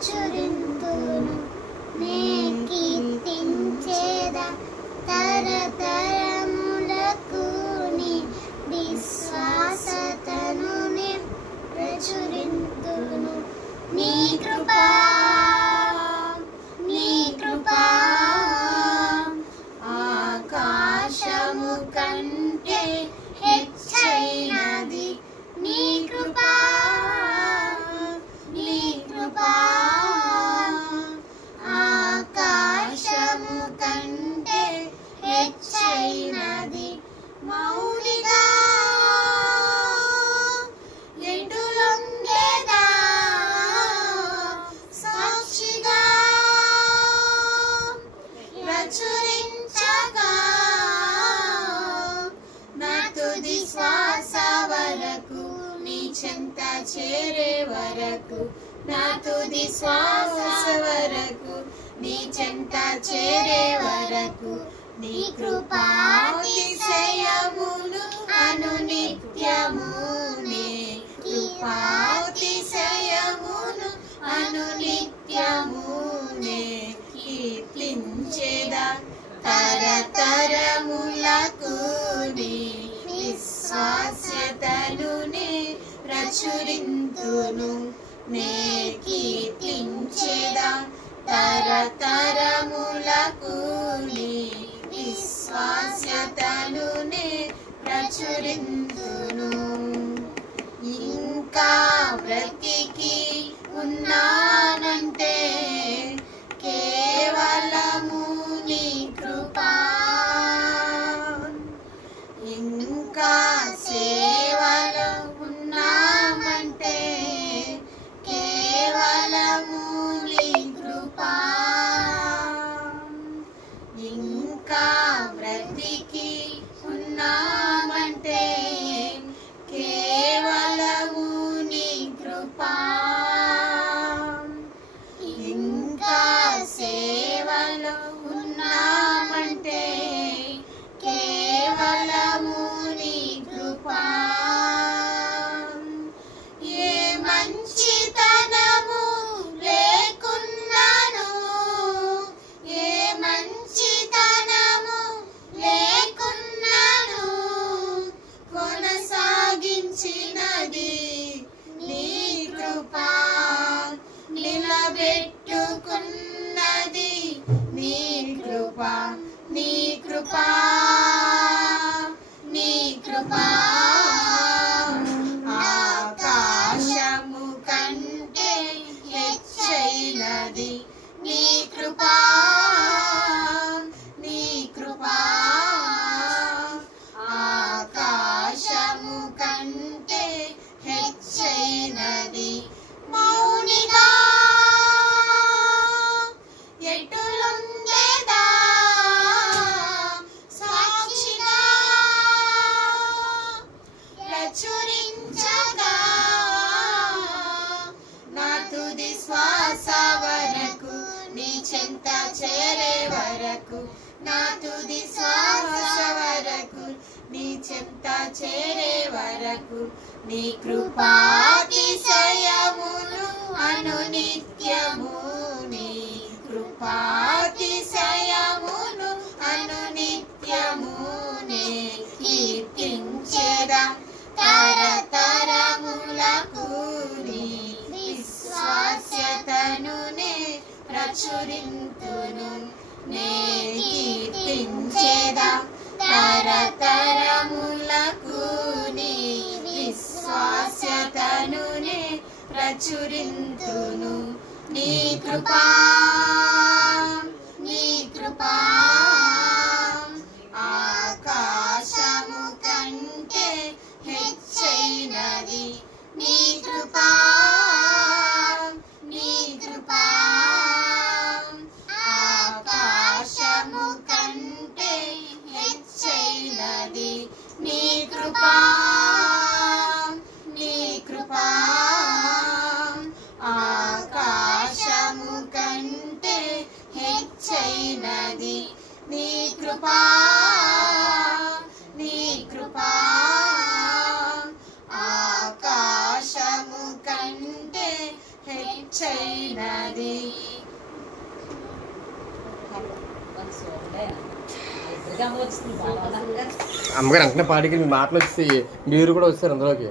嗯 చేరే వరకు నా తుది శ్వాస వరకు నీ చెంత చేరే వరకు నీ కృపాతిశయములు అను నిత్యము నే కృపాతిశయములు అను నిత్యము నే కీర్తించేదా తరతరములకు నీ విశ్వాస్యతను ప్రచురింతును నే కీర్తించేదా తరతరములకు నీ విశ్వాస్యతను నే ప్రచురింతును. ఇంకా బ్రతికి ఉన్నానంటే కేవలము నీ కృపా. ఇంకా సే ఉన్నది నీ కృప నీ కృప నీ కృపా. ఎటులుండేదా సాక్షిగా ప్రచురించగా నా తుది శ్వాస వరకు నీ చెంత చేరే వరకు నా తుది శ్వాస వరకు నీ చెంత చేరే వరకు నీ కృపాతిశయములు అను నిత్యము కృపాతిశయములు అనునిత్యమునే నే కీర్తించేదా తరతరములకు నీ విశ్వాస్యతను నే ప్రచురింతును. నే కీర్తించేదా తరతరములకు నీ విశ్వాస్యతను ప్రచురింతును. నీ కృపా కృపా నీ కృపా ఆకాశము కంటే హెచ్చైనది. అమ్మగారు వెంటనే పాటికి మీ మాటలు వచ్చి మీరు కూడా వచ్చారు అందులోకి.